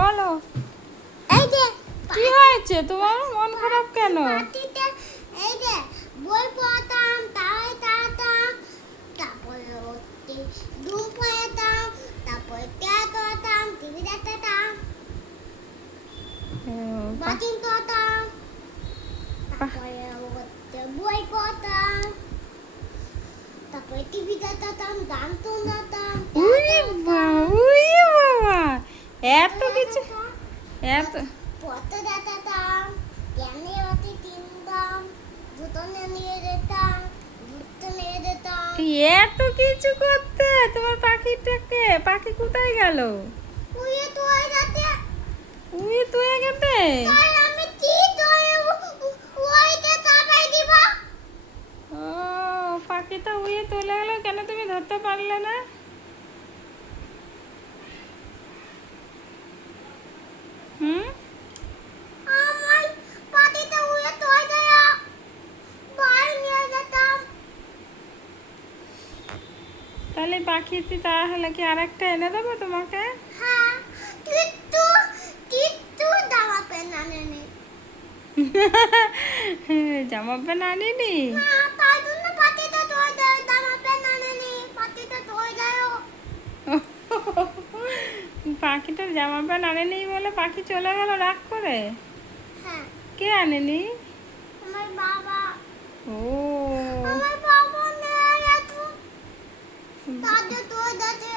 বলো এই যে কি হয়েছে তোমার? মন খারাপ কেন? পাটিতে এই যে বই পড়তাম তাই তাতাম তারপরে হচ্ছে ধূপ পড়তাম তারপরে ট্যাট করতাম টিভি দেখতাম বাথরুম করতাম তারপরে হচ্ছে বই পড়তাম তারপরে টিভি দেখতাম গান শুনতাম উই বাবা, এত কিছু, এত পড়তে দেখতাম কেমনি বাতি কিনতাম জুতো নিয়ে যেতাম জুতো নিয়ে যেতাম এত কিছু করতে তোমার পাখিটাকে? পাখি কোথায় গেল? উয়ে তো হয়ে যাচ্ছে উই তুই গেছে? তাই আমি কি তোয় ওইতে চাপাই দিব ও, পাখিটা উইয়ে চলে গেল, কেন তুমি ধরতে পারলে না? হুম, আমার পাটিতে উয়ে তো হয়ে যায় বাই নিয়ে যেতাম তাহলে পাখিটি তাহলে কি আরেকটা এনে দেবো তোমাকে? হ্যাঁ কিন্তু কিন্তু দামা পেন আনেনি জামা প্যান্ট আনিনি? না তাই জন্য পাটিতে তো দামা পেন আনেনি পাটিতে তো যায় পাখিটার জামা প্যান্ট আনেনি বলে পাখি চলে গেল রাগ করে? হ্যাঁ কে আনেনি? আমার বাবা ও, আমার বাবা নেই এখন তাদের তো যাচ্ছে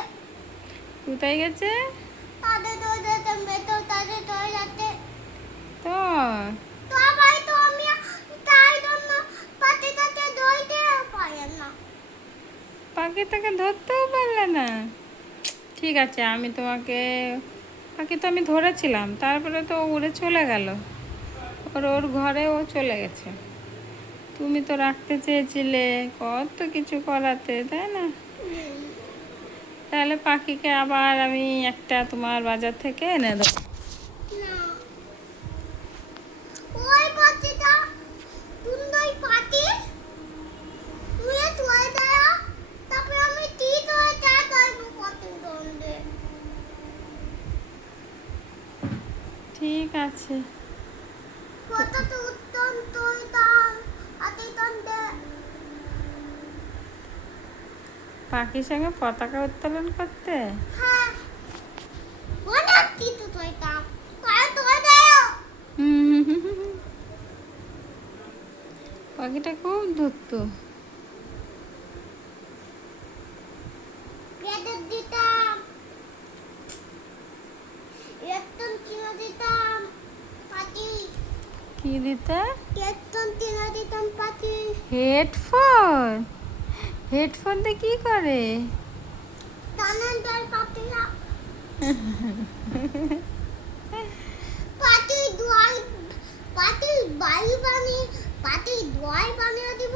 কোথায় গেছে? তাদের তো যাচ্ছে মেতো তাদের তো যাচ্ছে তো তো ভাই তো আমি তাই জন্য পাটিটাতে দইতে পারি না পাখিটাকে ধরতেও পারলে না? ঠিক আছে, আমি তোমাকে, পাখি তো আমি ধরেছিলাম, তারপরে তো উড়ে চলে গেল, ওর ওর ঘরে ও চলে গেছে। তুমি তো রাখতে চেয়েছিলে, কত কিছু করাতে, তাই না? তাহলে পাখিকে আবার আমি একটা তোমার বাজার থেকে এনে দেবো। না ওই পাটিটা সুন্দর পাটি মুয়ে তুই দেয়া তারপরে আমি কি করে চা করব পাটি দন্দে ঠিক আছে। কত তো উত্তম তুই দাম আতি দন্দে পাখির সঙ্গে পতাকা উত্তোলন করতে? হ্যাঁ অনেক কিছু তুই দাম কয় তুই দেয়া পাখিটা খুব ধূর্ত। পেটের দিতাম একদম কিনে দিতাম পাটি কি দিতে? একদম কিনে দিতাম পাটি হেডফোন? হেডফোন দিয়ে কি করে? টানান দেয় পাটিরা পাটি দোয়াই পাটি বাড়ি বানিয়ে পাটি দোয়াই বানিয়ে দিব